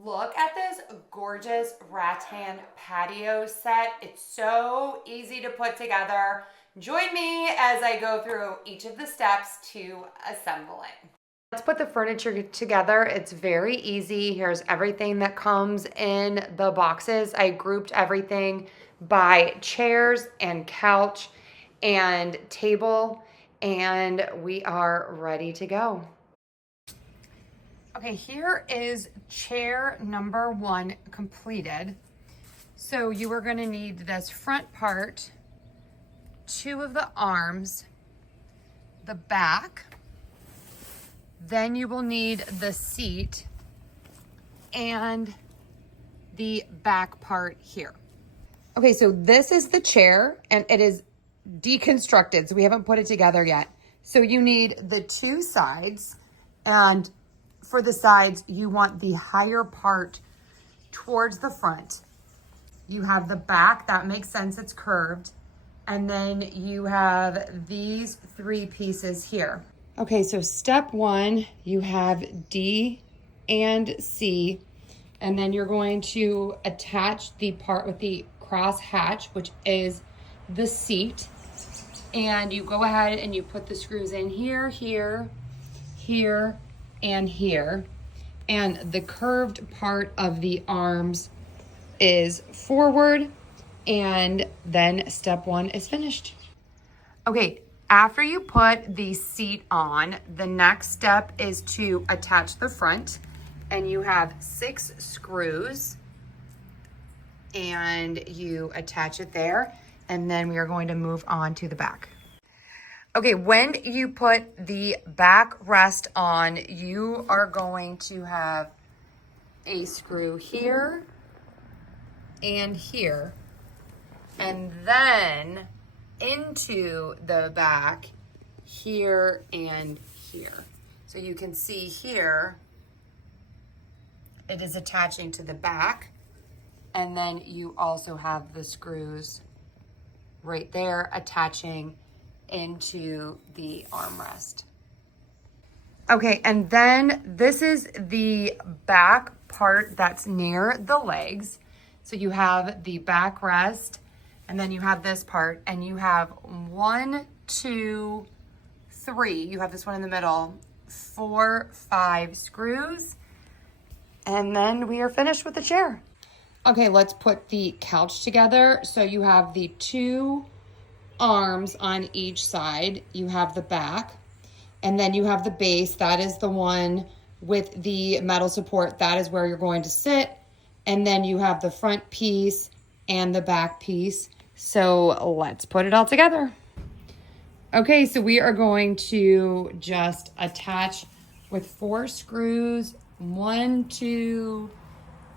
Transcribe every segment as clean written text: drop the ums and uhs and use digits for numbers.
Look at this gorgeous rattan patio set. It's so easy to put together. Join me as I go through each of the steps to assemble it. Let's put the furniture together. It's very easy. Here's everything that comes in the boxes. I grouped everything by chairs and couch and table, and we are ready to go. Okay, here is chair number 1 completed. So you are going to need this front part, 2 of the arms, the back, then you will need the seat and the back part here. Okay, so this is the chair and it is deconstructed, so we haven't put it together yet. So you need the 2 sides, and for the sides, you want the higher part towards the front. You have the back, that makes sense, it's curved. And then you have these 3 pieces here. Okay, so step 1, you have D and C, and then you're going to attach the part with the cross hatch, which is the seat. And you go ahead and you put the screws in here, here, here, and here, and the curved part of the arms is forward, and then step 1 is finished. Okay, after you put the seat on, the next step is to attach the front, and you have 6 screws, and you attach it there, and then we are going to move on to the back. Okay, when you put the back rest on, you are going to have a screw here and here, and then into the back here and here. So you can see here, it is attaching to the back, and then you also have the screws right there attaching into the armrest. Okay, and then this is the back part that's near the legs. So you have the backrest, and then you have this part, and you have 1, 2, 3. You have this one in the middle, 4, 5 screws, and then we are finished with the chair. Okay, let's put the couch together. So you have the 2 arms on each side, you have the back, and then you have the base. That is the one with the metal support. That is where you're going to sit. And then you have the front piece and the back piece. So let's put it all together. Okay, so we are going to just attach with 4 screws, 1, 2,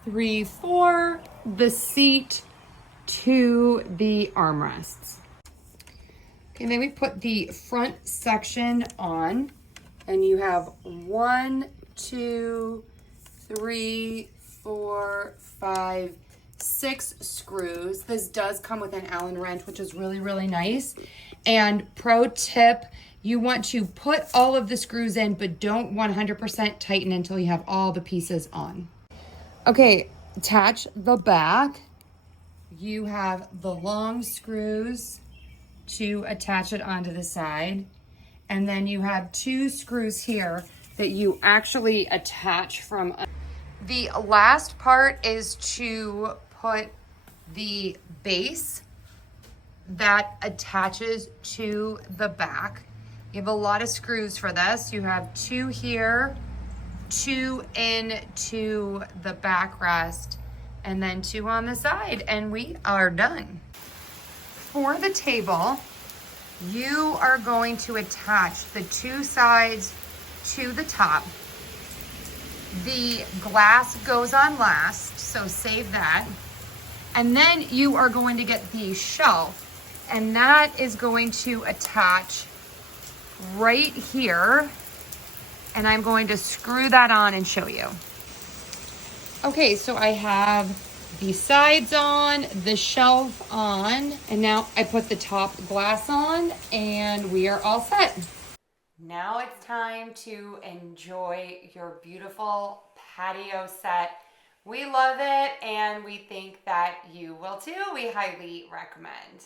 3, 4, the seat to the armrests. Okay, then we put the front section on, and you have 1, 2, 3, 4, 5, 6 screws. This does come with an Allen wrench, which is really, really nice. And pro tip, you want to put all of the screws in, but don't 100% tighten until you have all the pieces on. Okay, attach the back. You have the long screws to attach it onto the side, and then you have 2 screws here that you actually attach from. The last part is to put the base that attaches to the back. You have a lot of screws for this. You have 2 here, 2 into the backrest, and then 2 on the side, and we are done. For the table, you are going to attach the 2 sides to the top. The glass goes on last, so save that. And then you are going to get the shelf, and that is going to attach right here. And I'm going to screw that on and show you. Okay, so I have the sides on, the shelf on, and now I put the top glass on, and we are all set. Now it's time to enjoy your beautiful patio set We love it, and we think that you will too. We highly recommend.